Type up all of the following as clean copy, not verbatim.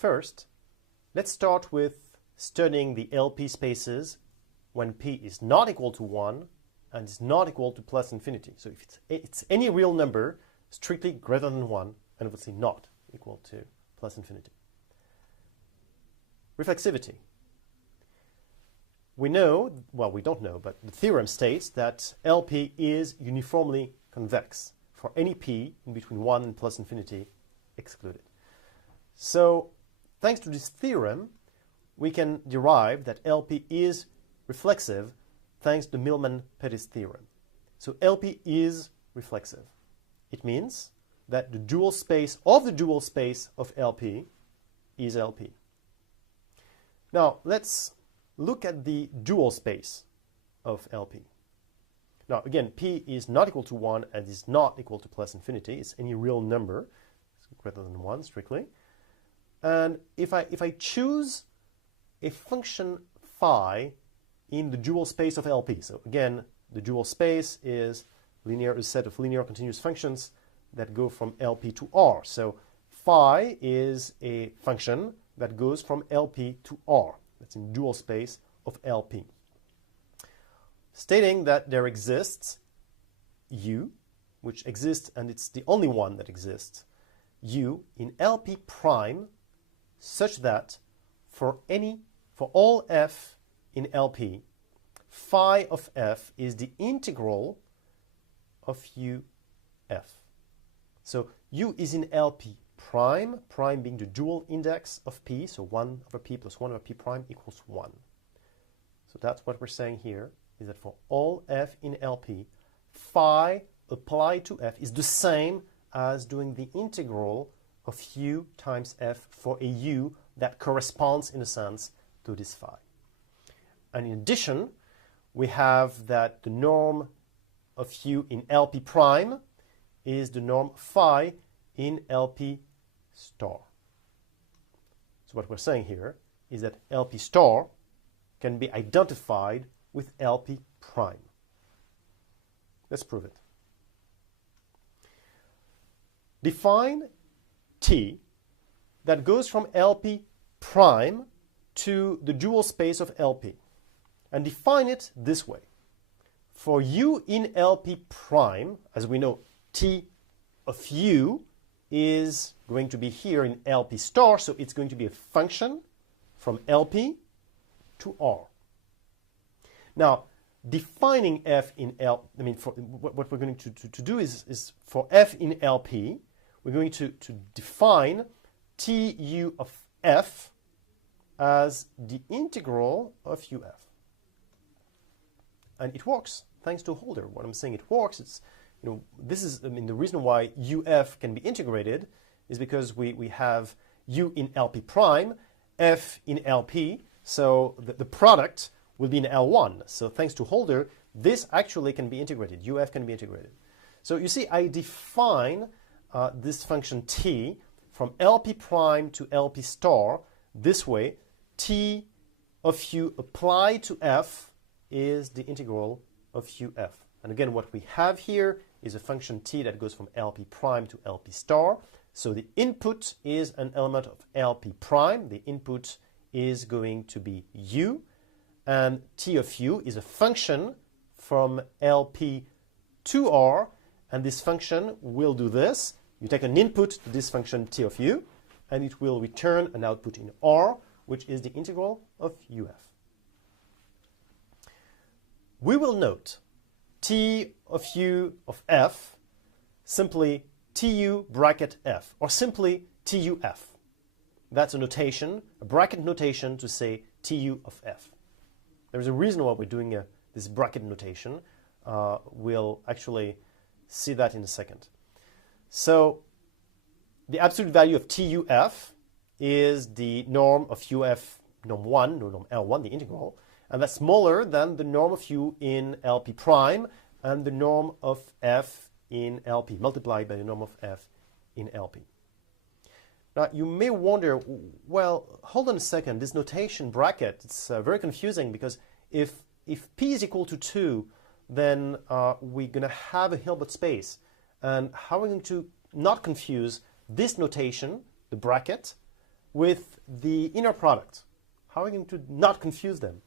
First, let's start with studying the LP spaces when p is not equal to 1 and is not equal to plus infinity. So if it's any real number strictly greater than 1 and obviously not equal to plus infinity. Reflexivity. We know, well, we don't know, but the theorem states that LP is uniformly convex for any p in between 1 and plus infinity excluded. So thanks to this theorem, we can derive that LP is reflexive thanks to Millman-Pettis theorem. So LP is reflexive. It means that the dual space of LP is LP. Now let's look at the dual space of LP. Now again, p is not equal to 1 and is not equal to plus infinity. It's any real number greater than 1 strictly. And if I choose a function phi in the dual space of LP, so again, the dual space is a set of linear continuous functions that go from LP to R. So phi is a function that goes from LP to R. That's in dual space of LP. Stating that there exists U, which exists, and it's the only one that exists, U in LP prime, such that for all f in LP, phi of f is the integral of UF. So U is in LP prime, prime being the dual index of p, so 1 over p plus 1 over p prime equals 1. So that's what we're saying here, is that for all f in LP, phi applied to f is the same as doing the integral of u times f for a u that corresponds, in a sense, to this phi. And in addition, we have that the norm of u in LP prime is the norm phi in LP star. So what we're saying here is that LP star can be identified with LP prime. Let's prove it. Define T that goes from LP prime to the dual space of LP, and define it this way. For U in LP prime, as we know, T of U is going to be here in LP star, so it's going to be a function from LP to R. Now, defining f in L, what we're going to do is for f in LP, we're going to define Tu of f as the integral of UF. And it works, thanks to Holder. What I'm saying, it works. It's, this is, the reason why UF can be integrated is because we have U in LP prime, F in LP, so the product will be in L1. So thanks to Holder, this actually can be integrated. UF can be integrated. So you see, I define this function t from LP prime to LP star this way. T of u applied to f is the integral of UF. And again, what we have here is a function t that goes from LP prime to LP star. So the input is an element of LP prime. The input is going to be u. And t of u is a function from LP to R. And this function will do this. You take an input to this function t of u, and it will return an output in R, which is the integral of UF. We will note T of u of f simply Tu bracket f, or simply TUF. That's a notation, a bracket notation to say Tu of f. There's a reason why we're doing this bracket notation. We'll actually see that in a second. So the absolute value of TUF is the norm of UF norm 1, or norm L1, the integral, and that's smaller than the norm of u in LP prime and the norm of f in LP, multiplied by the norm of f in LP. Now, you may wonder, well, hold on a second, this notation bracket, it's very confusing because if p is equal to 2, then we're going to have a Hilbert space. And how are we going to not confuse this notation, the bracket, with the inner product? How are we going to not confuse them?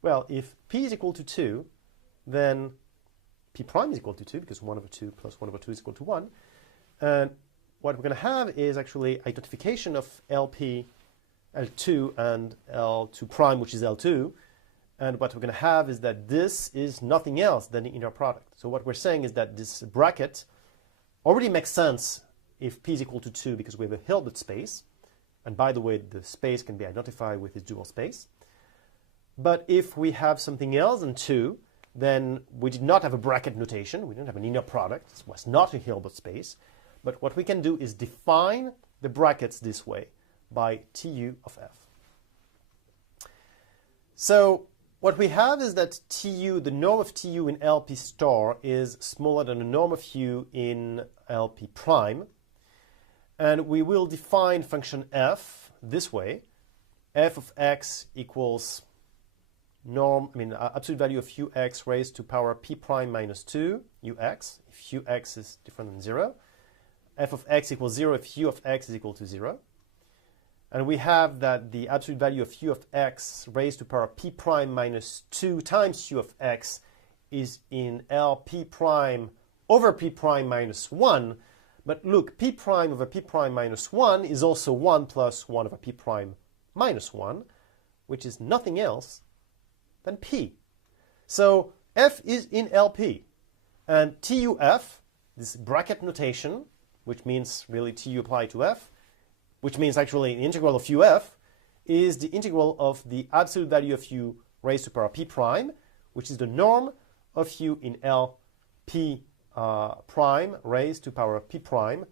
Well, if p is equal to 2, then p prime is equal to 2, because 1 over 2 plus 1 over 2 is equal to 1. And what we're going to have is actually identification of LP, L2, and L2 prime, which is L2. And what we're going to have is that this is nothing else than the inner product. So what we're saying is that this bracket already makes sense if p is equal to 2, because we have a Hilbert space. And by the way, the space can be identified with its dual space. But if we have something else than 2, then we did not have a bracket notation. We didn't have an inner product. This was not a Hilbert space. But what we can do is define the brackets this way by Tu of f. So what we have is that Tu, the norm of Tu in LP star is smaller than the norm of U in LP prime. And we will define function f this way. F of x equals absolute value of ux raised to power p prime minus 2 ux, if ux is different than 0. F of x equals 0 if u of x is equal to 0. And we have that the absolute value of u of x raised to power p prime minus 2 times u of x is in L p prime over p prime minus 1. But look, p prime over p prime minus 1 is also 1 plus 1 over p prime minus 1, which is nothing else than p. So f is in LP. And TUF, this bracket notation, which means really Tu applied to f, which means actually the integral of uf, is the integral of the absolute value of u raised to power p prime, which is the norm of u in LP prime raised to power p prime.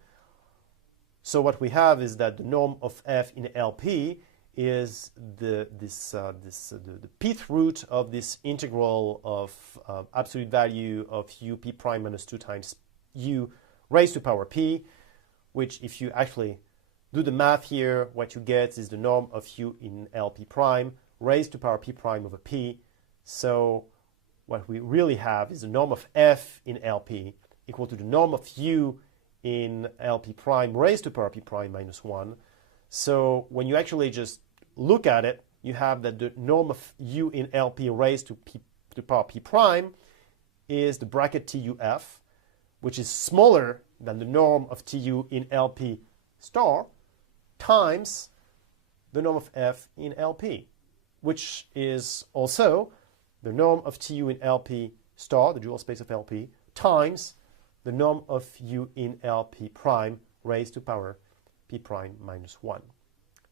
So what we have is that the norm of f in LP is the pth root of this integral of absolute value of u p prime minus 2 times u raised to power p, which if you actually do the math here, what you get is the norm of u in LP prime raised to power p prime over p. So what we really have is the norm of f in LP equal to the norm of u in LP prime raised to power p prime minus 1. So when you actually just look at it, you have that the norm of u in LP raised to power p prime is the bracket TUF, which is smaller than the norm of Tu in LP star, times the norm of f in LP, which is also the norm of Tu in LP star, the dual space of LP, times the norm of u in LP prime raised to power p prime minus 1.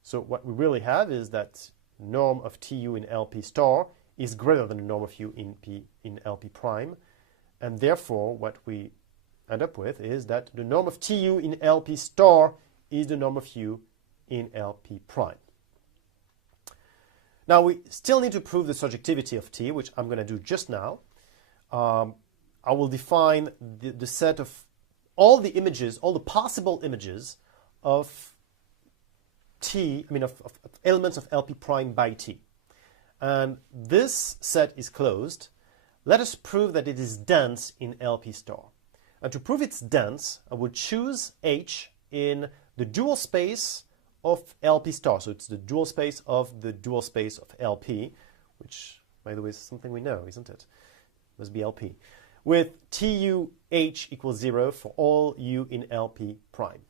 So what we really have is that norm of Tu in LP star is greater than the norm of u in LP prime. And therefore, what we end up with is that the norm of Tu in LP star is the norm of u in LP prime. Now, we still need to prove the surjectivity of T, which I'm going to do just now. I will define the set of all the images, all the possible images of T, of elements of LP prime by T. And this set is closed. Let us prove that it is dense in LP star. And to prove it's dense, I would choose H in the dual space of LP star. So it's the dual space of the dual space of LP, which, by the way, is something we know, isn't it? It must be LP. With TUH equals 0 for all u in LP prime.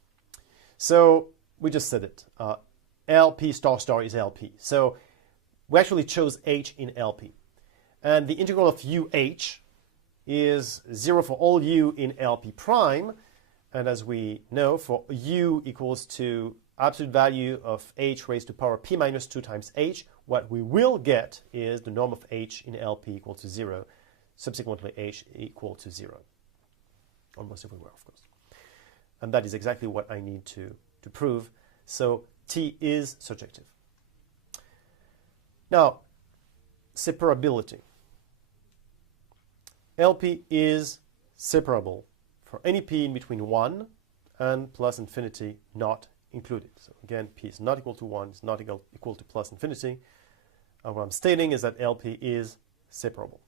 So we just said it. LP star star is LP. So we actually chose H in LP. And the integral of UH is 0 for all u in LP prime. And as we know, for u equals to absolute value of h raised to power p minus 2 times h, what we will get is the norm of h in LP equal to 0. Subsequently, h equal to 0. Almost everywhere, of course. And that is exactly what I need to prove. So T is surjective. Now, separability. LP is separable for any p in between 1 and plus infinity not included. So again, p is not equal to 1, it's not equal to plus infinity. And what I'm stating is that LP is separable.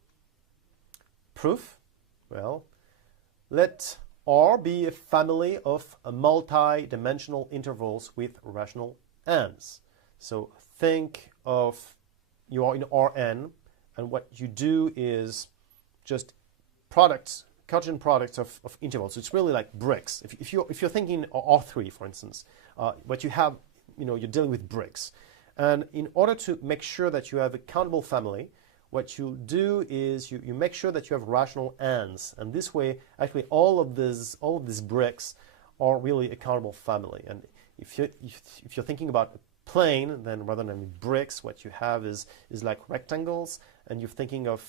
Proof? Well, let R be a family of multi-dimensional intervals with rational ands. So think of you are in Rn, and what you do is just products, Cartesian products of intervals. So it's really like bricks. If you're thinking R3, for instance, what you have, you're dealing with bricks. And in order to make sure that you have a countable family, what you do is you make sure that you have rational ands. And this way, actually, all of these bricks are really a countable family. And if you're thinking about a plane, then rather than bricks, what you have is like rectangles. And you're thinking of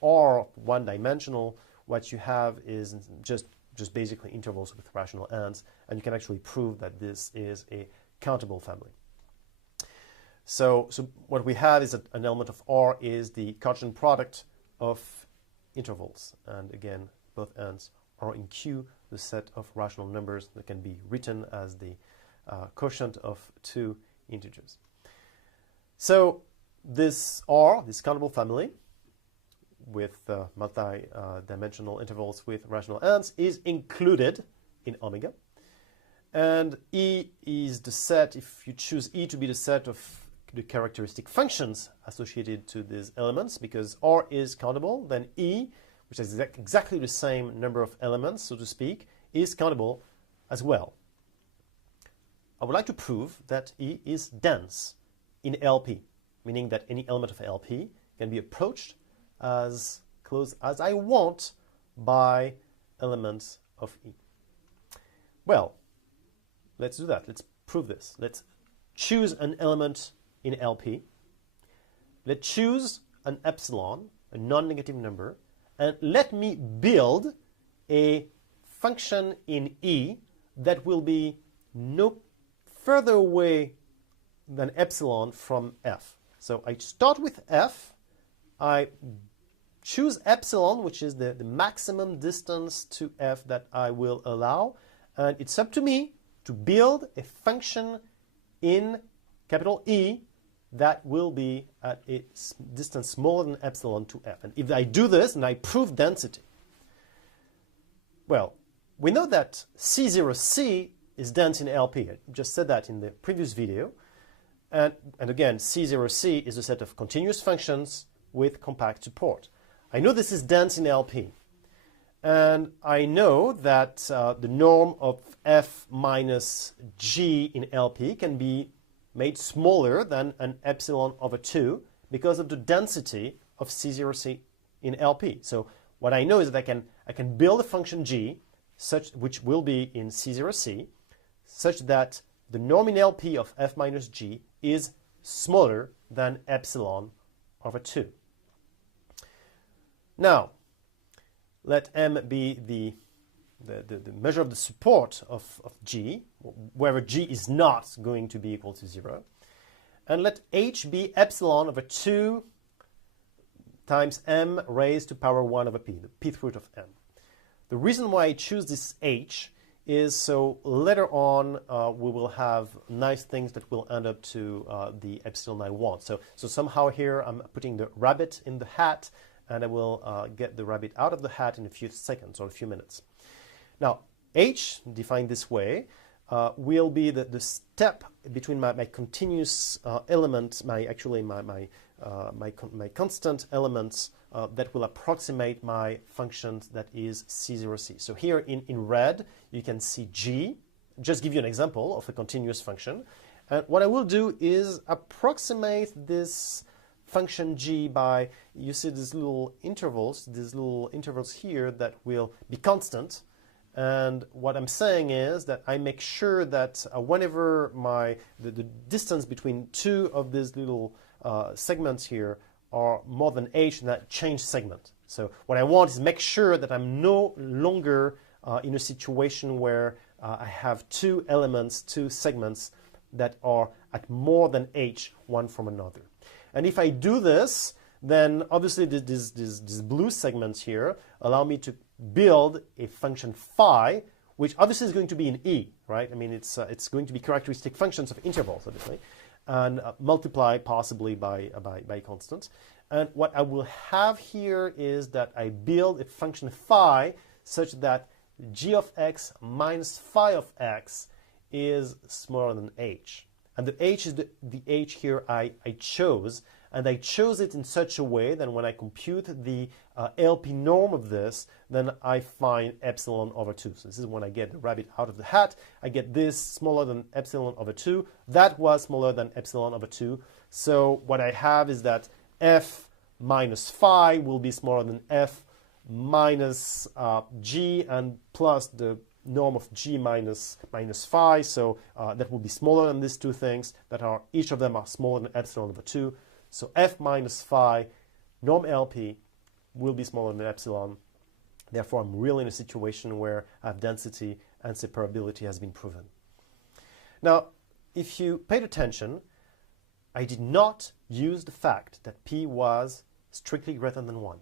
R, one-dimensional, what you have is just basically intervals with rational ands. And you can actually prove that this is a countable family. So what we have is an element of R is the Cartesian product of intervals. And again, both ends are in Q, the set of rational numbers that can be written as the quotient of two integers. So this R, this countable family, with multi-dimensional intervals with rational ends, is included in omega. And E is the set, if you choose E to be the set of the characteristic functions associated to these elements, because R is countable, then E, which has exactly the same number of elements, so to speak, is countable as well. I would like to prove that E is dense in LP, meaning that any element of LP can be approached as close as I want by elements of E. Well, let's do that. Let's prove this. Let's choose an element in LP. Let's choose an epsilon, a non-negative number, and let me build a function in E that will be no further away than epsilon from F. So I start with F, I choose epsilon, which is the maximum distance to F that I will allow, and it's up to me to build a function in capital E that will be at a distance smaller than epsilon to F. And if I do this, and I prove density, well, we know that C0C is dense in LP. I just said that in the previous video. And again, C0C is a set of continuous functions with compact support. I know this is dense in LP. And I know that the norm of F minus G in LP can be made smaller than an epsilon over 2 because of the density of C0C in LP. So what I know is that I can build a function G, which will be in C0C, such that the norm in LP of F minus G is smaller than epsilon over 2. Now, let M be the measure of the support of G, wherever G is not going to be equal to 0. And let H be epsilon over 2 times M raised to power 1 over P, the pth root of M. The reason why I choose this H is so later on we will have nice things that will end up to the epsilon I want. So somehow here I'm putting the rabbit in the hat, and I will get the rabbit out of the hat in a few seconds or a few minutes. Now, H, defined this way, will be the step between my continuous element, my constant elements that will approximate my functions, that is C0C. So here in red, you can see G. Just give you an example of a continuous function. And what I will do is approximate this function G by, you see these little intervals here that will be constant. And what I'm saying is that I make sure that whenever the distance between two of these little segments here are more than H in that change segment. So what I want is make sure that I'm no longer in a situation where I have two elements, two segments that are at more than H one from another. And if I do this, then obviously these blue segments here allow me to build a function phi, which obviously is going to be in E, right? I mean, it's going to be characteristic functions of intervals, obviously, and multiply possibly by constants. And what I will have here is that I build a function phi such that g of x minus phi of x is smaller than h. And the H is the H here I chose, and I chose it in such a way that when I compute the LP norm of this, then I find epsilon over 2. So this is when I get the rabbit out of the hat. I get this smaller than epsilon over 2. That was smaller than epsilon over 2. So what I have is that F minus phi will be smaller than F minus G and plus the norm of G minus phi. So that will be smaller than these two things that are, each of them are smaller than epsilon over 2. So F minus phi, norm LP, will be smaller than epsilon. Therefore, I'm really in a situation where I have density and separability has been proven. Now, if you paid attention, I did not use the fact that P was strictly greater than 1.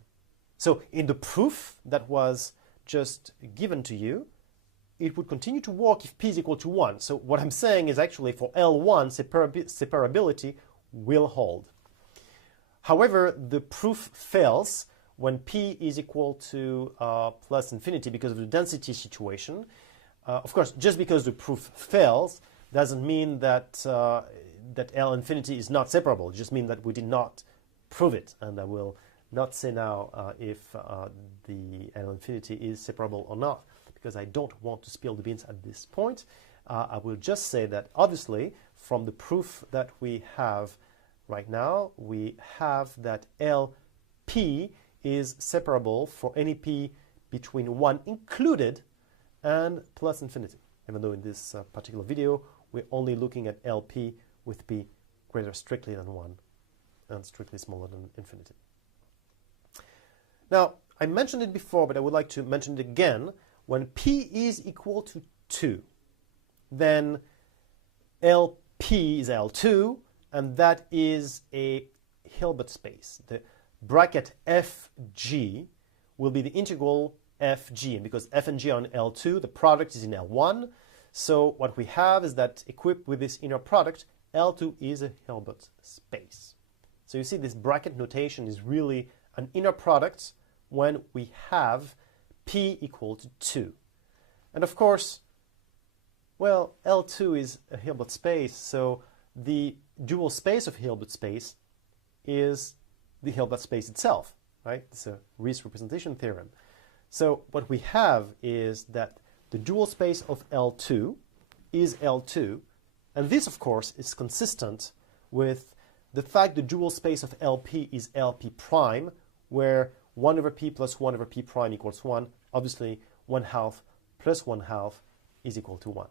So in the proof that was just given to you, it would continue to work if P is equal to 1. So what I'm saying is actually for L1, separability will hold. However, the proof fails when P is equal to plus infinity because of the density situation. Of course, just because the proof fails doesn't mean that, that L infinity is not separable. It just means that we did not prove it. And I will not say now if the L infinity is separable or not, because I don't want to spill the beans at this point. I will just say that obviously from the proof that we have right now, we have that LP is separable for any P between 1 included and plus infinity. Even though in this particular video, we're only looking at LP with P greater strictly than 1 and strictly smaller than infinity. Now, I mentioned it before, but I would like to mention it again. When P is equal to 2, then LP is L2, and that is a Hilbert space. The bracket FG will be the integral FG, and because F and G are in L2, the product is in L1. So what we have is that equipped with this inner product, L2 is a Hilbert space. So you see this bracket notation is really an inner product when we have P equal to 2. And of course, well, L2 is a Hilbert space, so the dual space of Hilbert space is the Hilbert space itself, right? It's a Riesz representation theorem. So what we have is that the dual space of L2 is L2, and this, of course, is consistent with the fact the dual space of LP is LP prime, where 1 over P plus 1 over P prime equals 1. Obviously, 1/2 plus 1/2 is equal to 1.